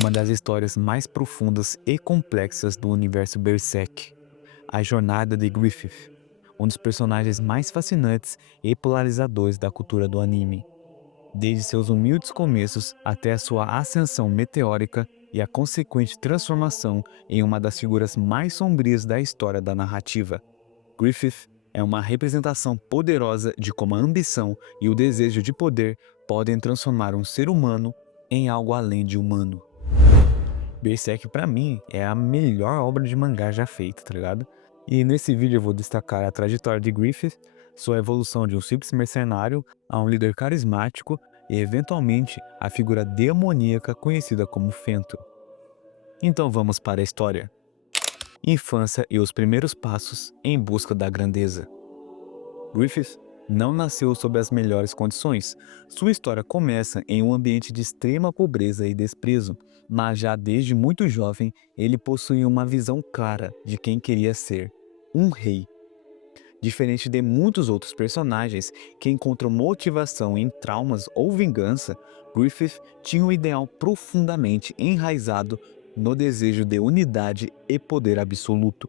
uma das histórias mais profundas e complexas do universo Berserk, a jornada de Griffith, um dos personagens mais fascinantes e polarizadores da cultura do anime. Desde seus humildes começos até a sua ascensão meteórica e a consequente transformação em uma das figuras mais sombrias da história da narrativa. Griffith é uma representação poderosa de como a ambição e o desejo de poder podem transformar um ser humano em algo além de humano. Berserk pra mim é a melhor obra de mangá já feita, tá ligado? E nesse vídeo eu vou destacar a trajetória de Griffith, sua evolução de um simples mercenário a um líder carismático e eventualmente a figura demoníaca conhecida como Fento. Então vamos para a história. Infância e os primeiros passos em busca da grandeza. Griffith não nasceu sob as melhores condições. Sua história começa em um ambiente de extrema pobreza e desprezo, mas já desde muito jovem ele possuía uma visão clara de quem queria ser: um rei. Diferente de muitos outros personagens que encontram motivação em traumas ou vingança, Griffith tinha um ideal profundamente enraizado no desejo de unidade e poder absoluto.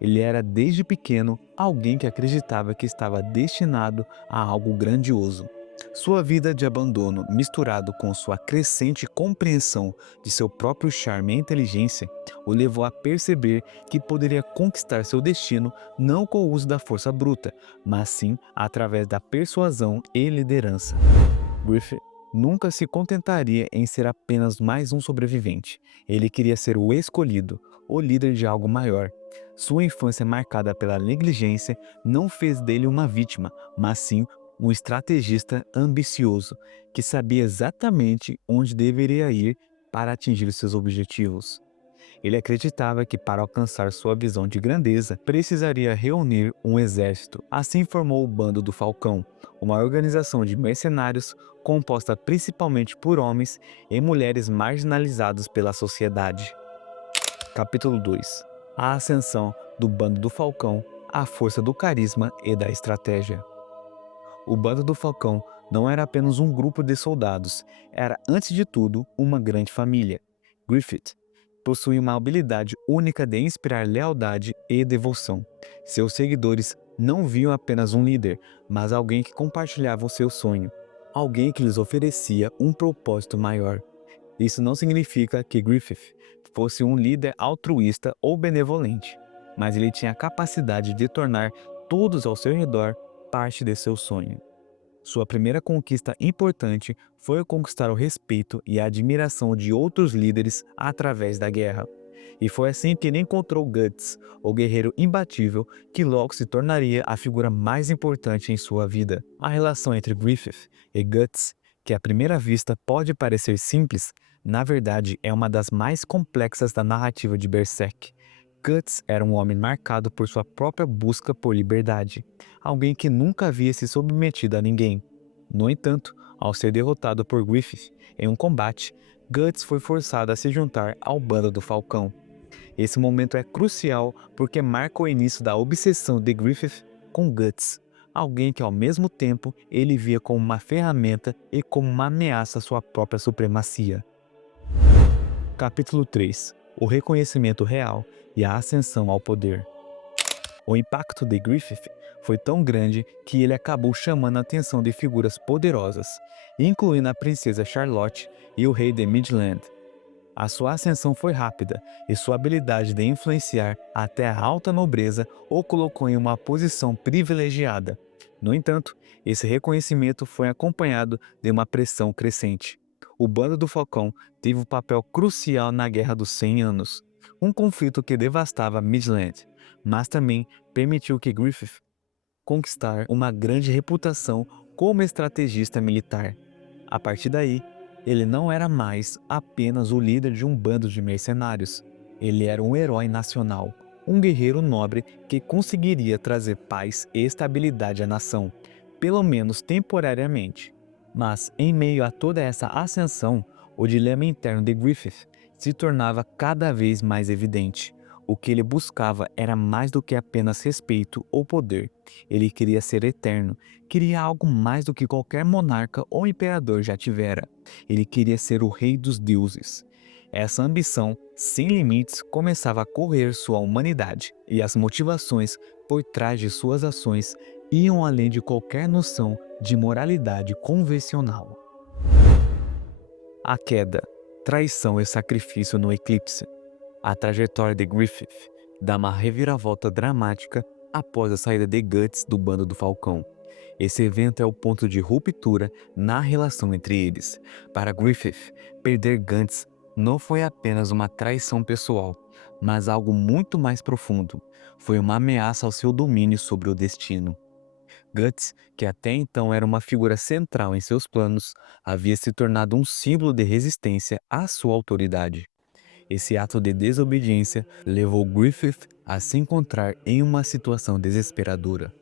Ele era desde pequeno alguém que acreditava que estava destinado a algo grandioso. Sua vida de abandono, misturado com sua crescente compreensão de seu próprio charme e inteligência, o levou a perceber que poderia conquistar seu destino não com o uso da força bruta, mas sim através da persuasão e liderança. Griffith nunca se contentaria em ser apenas mais um sobrevivente. Ele queria ser o escolhido, o líder de algo maior. Sua infância marcada pela negligência não fez dele uma vítima, mas sim um estrategista ambicioso, que sabia exatamente onde deveria ir para atingir seus objetivos. Ele acreditava que para alcançar sua visão de grandeza, precisaria reunir um exército. Assim formou o Bando do Falcão, uma organização de mercenários composta principalmente por homens e mulheres marginalizados pela sociedade. Capítulo 2. A ascensão do Bando do Falcão, a força do carisma e da estratégia. O Bando do Falcão não era apenas um grupo de soldados, era antes de tudo uma grande família. Griffith possuía uma habilidade única de inspirar lealdade e devoção. Seus seguidores não viam apenas um líder, mas alguém que compartilhava o seu sonho, alguém que lhes oferecia um propósito maior. Isso não significa que Griffith fosse um líder altruísta ou benevolente, mas ele tinha a capacidade de tornar todos ao seu redor parte de seu sonho. Sua primeira conquista importante foi conquistar o respeito e a admiração de outros líderes através da guerra. E foi assim que ele encontrou Guts, o guerreiro imbatível que logo se tornaria a figura mais importante em sua vida. A relação entre Griffith e Guts, que à primeira vista pode parecer simples, na verdade é uma das mais complexas da narrativa de Berserk. Guts era um homem marcado por sua própria busca por liberdade, alguém que nunca havia se submetido a ninguém. No entanto, ao ser derrotado por Griffith em um combate, Guts foi forçado a se juntar ao Bando do Falcão. Esse momento é crucial porque marca o início da obsessão de Griffith com Guts, alguém que ao mesmo tempo ele via como uma ferramenta e como uma ameaça à sua própria supremacia. Capítulo 3. O reconhecimento real e a ascensão ao poder. O impacto de Griffith foi tão grande que ele acabou chamando a atenção de figuras poderosas, incluindo a princesa Charlotte e o rei de Midland. A sua ascensão foi rápida e sua habilidade de influenciar até a alta nobreza o colocou em uma posição privilegiada. No entanto, esse reconhecimento foi acompanhado de uma pressão crescente. O Bando do Falcão teve um papel crucial na Guerra dos 100 Anos, um conflito que devastava Midland, mas também permitiu que Griffith conquistar uma grande reputação como estrategista militar. A partir daí, ele não era mais apenas o líder de um bando de mercenários. Ele era um herói nacional, um guerreiro nobre que conseguiria trazer paz e estabilidade à nação, pelo menos temporariamente. Mas, em meio a toda essa ascensão, o dilema interno de Griffith se tornava cada vez mais evidente. O que ele buscava era mais do que apenas respeito ou poder. Ele queria ser eterno, queria algo mais do que qualquer monarca ou imperador já tivera. Ele queria ser o rei dos deuses. Essa ambição sem limites começava a correr sua humanidade, e as motivações por trás de suas ações iam além de qualquer noção de moralidade convencional. A queda, traição e sacrifício no eclipse. A trajetória de Griffith dá uma reviravolta dramática após a saída de Guts do bando do Falcão. Esse evento é o ponto de ruptura na relação entre eles. Para Griffith, perder Guts não foi apenas uma traição pessoal, mas algo muito mais profundo. Foi uma ameaça ao seu domínio sobre o destino. Guts, que até então era uma figura central em seus planos, havia se tornado um símbolo de resistência à sua autoridade. Esse ato de desobediência levou Griffith a se encontrar em uma situação desesperadora.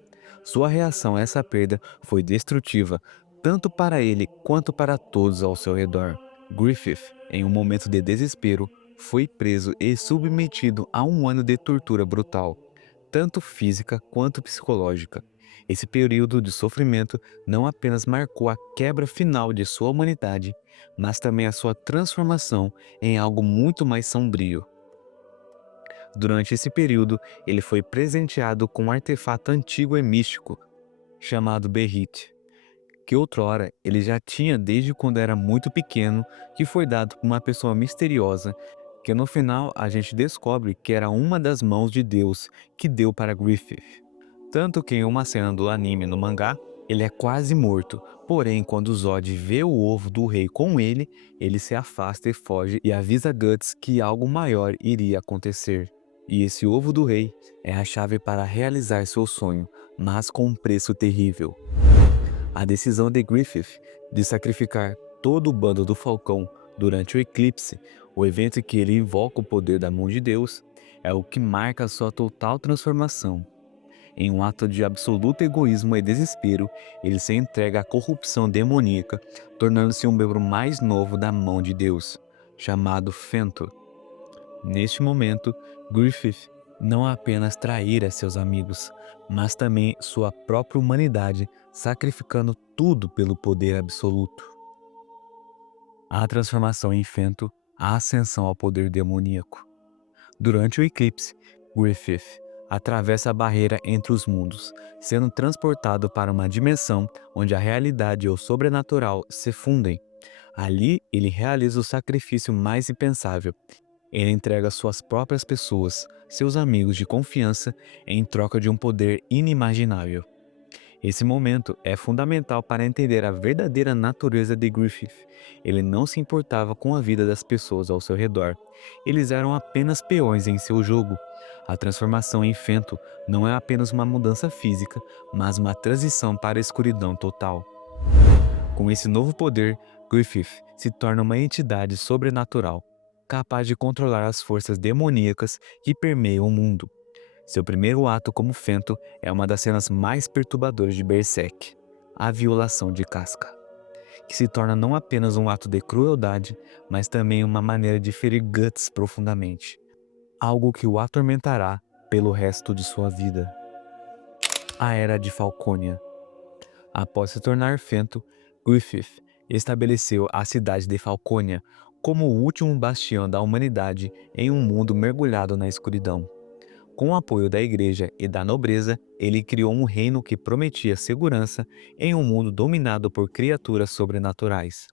Sua reação a essa perda foi destrutiva, tanto para ele quanto para todos ao seu redor. Griffith, em um momento de desespero, foi preso e submetido a um ano de tortura brutal, tanto física quanto psicológica. Esse período de sofrimento não apenas marcou a quebra final de sua humanidade, mas também a sua transformação em algo muito mais sombrio. Durante esse período, ele foi presenteado com um artefato antigo e místico, chamado Beheat, que outrora ele já tinha desde quando era muito pequeno, que foi dado por uma pessoa misteriosa, que no final a gente descobre que era uma das mãos de Deus que deu para Griffith. Tanto que em uma cena do anime no mangá, ele é quase morto, porém quando Zod vê o ovo do rei com ele, ele se afasta e foge e avisa Guts que algo maior iria acontecer. E esse ovo do rei é a chave para realizar seu sonho, mas com um preço terrível. A decisão de Griffith de sacrificar todo o bando do Falcão durante o eclipse, o evento em que ele invoca o poder da mão de Deus, é o que marca sua total transformação. Em um ato de absoluto egoísmo e desespero, ele se entrega à corrupção demoníaca, tornando-se um membro mais novo da mão de Deus, chamado Fento. Neste momento, Griffith não apenas traíra seus amigos, mas também sua própria humanidade, sacrificando tudo pelo poder absoluto. A transformação em Fento, a ascensão ao poder demoníaco. Durante o eclipse, Griffith atravessa a barreira entre os mundos, sendo transportado para uma dimensão onde a realidade e o sobrenatural se fundem. Ali, ele realiza o sacrifício mais impensável. Ele entrega suas próprias pessoas, seus amigos de confiança, em troca de um poder inimaginável. Esse momento é fundamental para entender a verdadeira natureza de Griffith. Ele não se importava com a vida das pessoas ao seu redor. Eles eram apenas peões em seu jogo. A transformação em Fento não é apenas uma mudança física, mas uma transição para a escuridão total. Com esse novo poder, Griffith se torna uma entidade sobrenatural, capaz de controlar as forças demoníacas que permeiam o mundo. Seu primeiro ato como Fento é uma das cenas mais perturbadoras de Berserk, a violação de Casca, que se torna não apenas um ato de crueldade, mas também uma maneira de ferir Guts profundamente, algo que o atormentará pelo resto de sua vida. A Era de Falconia. Após se tornar Fento, Griffith estabeleceu a cidade de Falconia como o último bastião da humanidade em um mundo mergulhado na escuridão. Com o apoio da igreja e da nobreza, ele criou um reino que prometia segurança em um mundo dominado por criaturas sobrenaturais.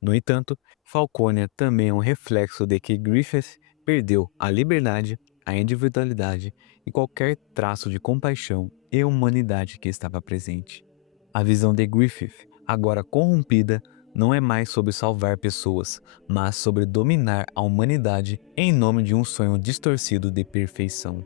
No entanto, Falconia também é um reflexo de que Griffith perdeu a liberdade, a individualidade e qualquer traço de compaixão e humanidade que estava presente. A visão de Griffith, agora corrompida, não é mais sobre salvar pessoas, mas sobre dominar a humanidade em nome de um sonho distorcido de perfeição.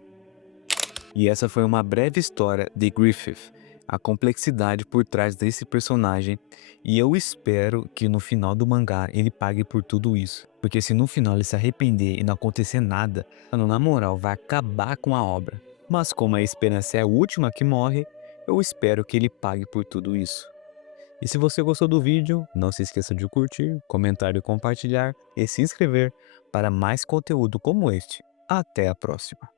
E essa foi uma breve história de Griffith, a complexidade por trás desse personagem, e eu espero que no final do mangá ele pague por tudo isso. Porque se no final ele se arrepender e não acontecer nada, mano, na moral, vai acabar com a obra. Mas como a esperança é a última que morre, eu espero que ele pague por tudo isso. E se você gostou do vídeo, não se esqueça de curtir, comentar e compartilhar e se inscrever para mais conteúdo como este. Até a próxima!